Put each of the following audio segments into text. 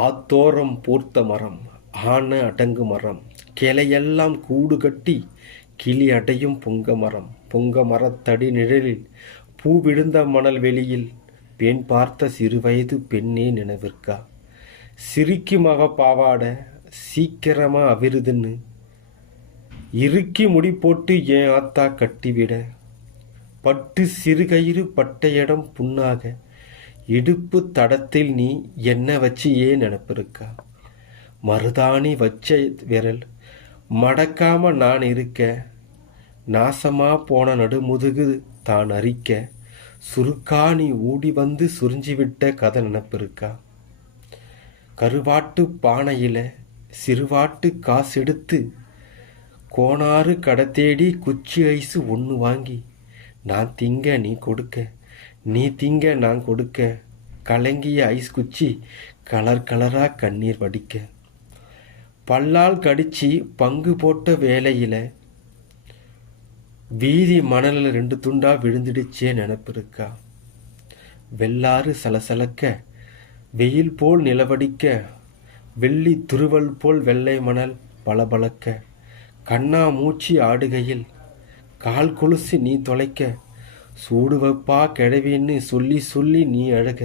ஆத்தோரம் பூர்த்த மரம் ஆன அடங்கு மரம் கிளையெல்லாம் கூடு கட்டி கிளி அடையும் பொங்க மரத்தடி நிழலில் பூ விழுந்த மணல் வெளியில் பெண் பார்த்த சிறுவயது பெண்ணே நினைவிற்கா சிரிக்கு மக பாவாட சீக்கிரமா அவிருதுன்னு இறுக்கி முடி போட்டு ஏன் ஆத்தா கட்டிவிட பட்டு சிறுகயிறு பட்ட இடம் புண்ணாக இடுப்பு தடத்தில் நீ என்ன வச்சு ஏன் நினப்பிருக்கா மருதாணி வச்ச விரல் மடக்காம நான் இருக்க நாசமா போன நடுமுதுகு தான் அரிக்க சுருக்கா நீ ஊடி வந்து சுரிஞ்சி விட்ட கதை நினப்பிருக்கா கருவாட்டு பானையில சிறுவாட்டு காசு எடுத்து கோணாறு கடை தேடி குச்சி ஐஸு ஒன்று வாங்கி நான் திங்க நீ கொடுக்க நீ திங்க நான் கொடுக்க கலங்கிய ஐஸ் குச்சி கலர் கலரா கண்ணீர் வடிக்க பல்லால் கடிச்சு பங்கு போட்ட வேலையில வீதி மணலில் 2 துண்டா விழுந்துடுச்சே நினப்பிருக்கா வெள்ளாறு சலசலக்க வெயில் போல் நிலவடிக்க வெள்ளி துருவல் போல் வெள்ளை மணல் பளபளக்க கண்ணா மூச்சு ஆடுகையில் கால் கொலுசு நீ தொலைக்க சூடு வைப்பா கிழவின்னு சொல்லி சொல்லி நீ அழக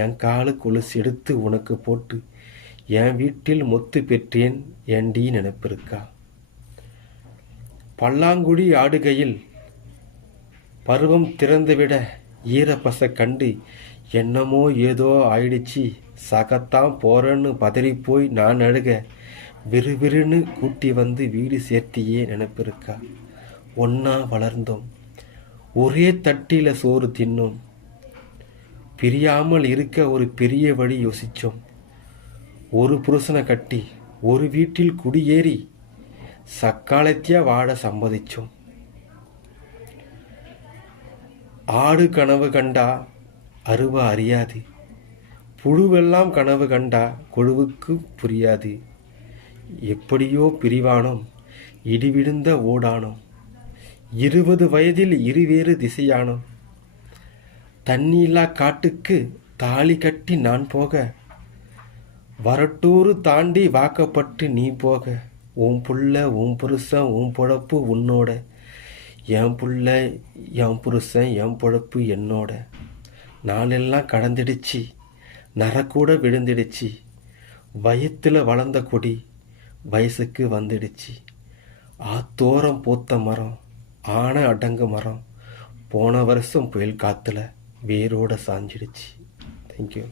என் காலு கொலுசு எடுத்து உனக்கு போட்டு என் வீட்டில் மொத்து பெற்றேன் ஏண்டி நினைப்பிருக்கா பல்லாங்குழி ஆடுகையில் பருவம் திறந்துவிட ஈரப்பச கண்டு என்னமோ ஏதோ ஆயிடுச்சு சகத்தான் போறேன்னு பதறிப்போய் நான் அழுக விறுவிறுன்னு கூட்டி வந்து வீடு சேர்த்தியே நினைப்பிருக்கா ஒன்னா வளர்ந்தோம் ஒரே தட்டில சோறு தின்னோம் பிரியாமல் இருக்க ஒரு பெரிய வழி யோசிச்சோம் ஒரு புருஷனை கட்டி ஒரு வீட்டில் குடியேறி சக்காலத்தியா வாழ சம்மதிச்சோம் ஆடு கனவு கண்டா அருவா அறியாது புழுவெல்லாம் கனவு கண்டா கொழுவுக்கு புரியாது எப்படியோ பிரிவானோம் இடிவிழுந்த ஓடானோம் 20 வயதில் இருவேறு திசையானோம் தண்ணியில்லா காட்டுக்கு தாலி கட்டி நான் போக வரட்டூரு தாண்டி வாக்கப்பட்டு நீ போக உன் புள்ள உன் புருஷன் உன் பொழப்பு உன்னோட என் புள்ள என் புருஷன் என் பொழப்பு என்னோட நாளெல்லாம் கடந்துடுச்சு நரக்கூட விழுந்துடுச்சு வயத்தில் வளர்ந்த கொடி வயசுக்கு வந்துடுச்சு ஆத்தோரம் பூத்த மரம் ஆன அடங்கு மரம் போன வருஷம் புயல் காத்துல வேரோட சாஞ்சிடுச்சு. தேங்க்யூ.